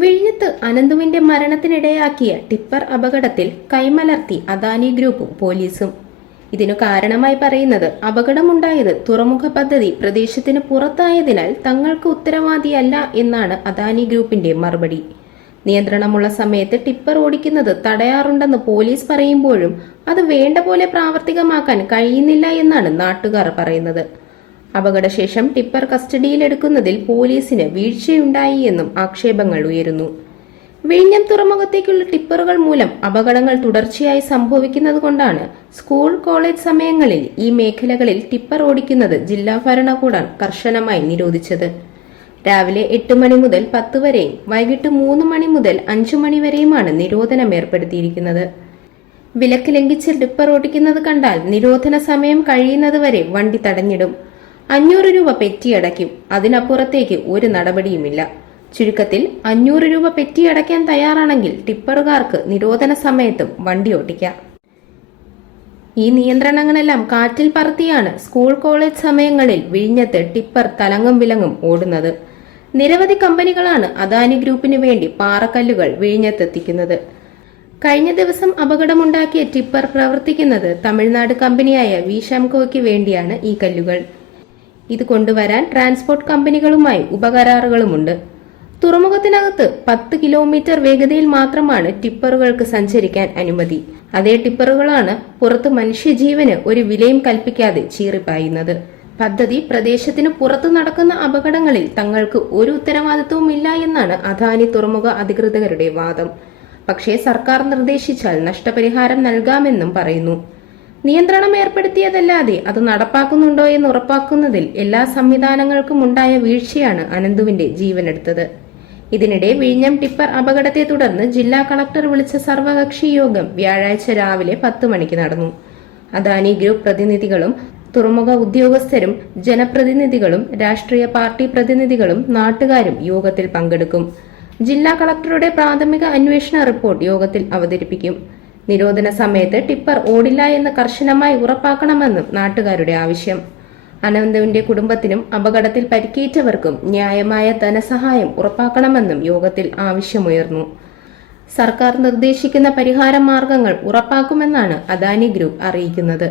വിഴിഞ്ഞത്ത് അനന്തുവിന്റെ മരണത്തിനിടയാക്കിയ ടിപ്പർ അപകടത്തിൽ കൈമലർത്തി അദാനി ഗ്രൂപ്പും പോലീസും. ഇതിനു കാരണമായി പറയുന്നത് അപകടമുണ്ടായത് തുറമുഖ പദ്ധതി പ്രദേശത്തിന് പുറത്തായതിനാൽ തങ്ങൾക്ക് ഉത്തരവാദിയല്ല എന്നാണ് അദാനി ഗ്രൂപ്പിന്റെ മറുപടി. നിയന്ത്രണമുള്ള സമയത്ത് ടിപ്പർ ഓടിക്കുന്നത് തടയാറുണ്ടെന്ന് പോലീസ് പറയുമ്പോഴും അത് വേണ്ട പോലെ പ്രാവർത്തികമാക്കാൻ കഴിയുന്നില്ല എന്നാണ് നാട്ടുകാർ പറയുന്നത്. അപകടശേഷം ടിപ്പർ കസ്റ്റഡിയിലെടുക്കുന്നതിൽ പോലീസിന് വീഴ്ചയുണ്ടായി എന്നും ആക്ഷേപങ്ങൾ ഉയരുന്നു. വിഴിഞ്ഞം തുറമുഖത്തേക്കുള്ള ടിപ്പറുകൾ മൂലം അപകടങ്ങൾ തുടർച്ചയായി സംഭവിക്കുന്നതുകൊണ്ടാണ് സ്കൂൾ കോളേജ് സമയങ്ങളിൽ ഈ മേഖലകളിൽ ടിപ്പർ ഓടിക്കുന്നത് ജില്ലാ ഭരണകൂടം കർശനമായി നിരോധിച്ചത്. രാവിലെ എട്ട് മണി മുതൽ പത്ത് വരെയും വൈകിട്ട് മൂന്ന് മണി മുതൽ അഞ്ചു മണി വരെയുമാണ് നിരോധനം ഏർപ്പെടുത്തിയിരിക്കുന്നത്. വിലക്ക് ലംഘിച്ച് ടിപ്പർ ഓടിക്കുന്നത് കണ്ടാൽ നിരോധന സമയം കഴിയുന്നതുവരെ വണ്ടി തടഞ്ഞിടും. അഞ്ഞൂറ് രൂപ പെറ്റിയടയ്ക്കും അതിനപ്പുറത്തേക്ക് ഒരു നടപടിയുമില്ല. ചുരുക്കത്തിൽ അഞ്ഞൂറ് രൂപ പെറ്റിയടയ്ക്കാൻ തയ്യാറാണെങ്കിൽ ടിപ്പറുകാർക്ക് നിരോധന സമയത്തും വണ്ടി ഓട്ടിക്കാം. ഈ നിയന്ത്രണങ്ങളെല്ലാം കാറ്റിൽ പറത്തിയാണ് സ്കൂൾ കോളേജ് സമയങ്ങളിൽ വിഴിഞ്ഞത്ത് ടിപ്പർ തലങ്ങും വിലങ്ങും ഓടുന്നത്. നിരവധി കമ്പനികളാണ് അദാനി ഗ്രൂപ്പിന് വേണ്ടി പാറക്കല്ലുകൾ വിഴിഞ്ഞത്തെത്തിക്കുന്നത്. കഴിഞ്ഞ ദിവസം അപകടമുണ്ടാക്കിയ ടിപ്പർ പ്രവർത്തിക്കുന്നത് തമിഴ്നാട് കമ്പനിയായ വിഷാംകോയ്ക്ക് വേണ്ടിയാണ് ഈ കല്ലുകൾ. ഇത് കൊണ്ടുവരാൻ ട്രാൻസ്പോർട്ട് കമ്പനികളുമായി ഉപകരാറുകളുമുണ്ട്. തുറമുഖത്തിനകത്ത് പത്ത് കിലോമീറ്റർ വേഗതയിൽ മാത്രമാണ് ടിപ്പറുകൾക്ക് സഞ്ചരിക്കാൻ അനുമതി. അതേ ടിപ്പറുകളാണ് പുറത്ത് മനുഷ്യജീവന് ഒരു വിലയും കൽപ്പിക്കാതെ ചീറിപ്പായുന്നത്. പദ്ധതി പ്രദേശത്തിന് പുറത്തു നടക്കുന്ന അപകടങ്ങളിൽ തങ്ങൾക്ക് ഒരു ഉത്തരവാദിത്വവും ഇല്ല എന്നാണ് അദാനി തുറമുഖ അധികൃതരുടെ വാദം. പക്ഷേ സർക്കാർ നിർദ്ദേശിച്ചാൽ നഷ്ടപരിഹാരം നൽകാമെന്നും പറയുന്നു. നിയന്ത്രണം ഏർപ്പെടുത്തിയതല്ലാതെ അത് നടപ്പാക്കുന്നുണ്ടോ എന്ന് ഉറപ്പാക്കുന്നതിൽ എല്ലാ സംവിധാനങ്ങൾക്കും ഉണ്ടായ വീഴ്ചയാണ് അനന്തുവിന്റെ ജീവനെടുത്തത്. ഇതിനിടെ വിഴിഞ്ഞം ടിപ്പർ അപകടത്തെ തുടർന്ന് ജില്ലാ കളക്ടർ വിളിച്ച സർവകക്ഷി യോഗം വ്യാഴാഴ്ച രാവിലെ പത്ത് മണിക്ക് നടന്നു. അദാനി ഗ്രൂപ്പ് പ്രതിനിധികളും തുറമുഖ ഉദ്യോഗസ്ഥരും ജനപ്രതിനിധികളും രാഷ്ട്രീയ പാർട്ടി പ്രതിനിധികളും നാട്ടുകാരും യോഗത്തിൽ പങ്കെടുക്കും. ജില്ലാ കളക്ടറുടെ പ്രാഥമിക അന്വേഷണ റിപ്പോർട്ട് യോഗത്തിൽ അവതരിപ്പിക്കും. നിരോധന സമയത്ത് ടിപ്പർ ഓടില്ല എന്ന് കർശനമായി ഉറപ്പാക്കണമെന്നും നാട്ടുകാരുടെ ആവശ്യം. അനന്തുവിന്റെ കുടുംബത്തിനും അപകടത്തിൽ പരിക്കേറ്റവർക്കും ന്യായമായ ധനസഹായം ഉറപ്പാക്കണമെന്നും യോഗത്തിൽ ആവശ്യമുയർന്നു. സർക്കാർ നിർദ്ദേശിക്കുന്ന പരിഹാര മാർഗങ്ങൾ ഉറപ്പാക്കുമെന്നാണ് അദാനി ഗ്രൂപ്പ് അറിയിക്കുന്നത്.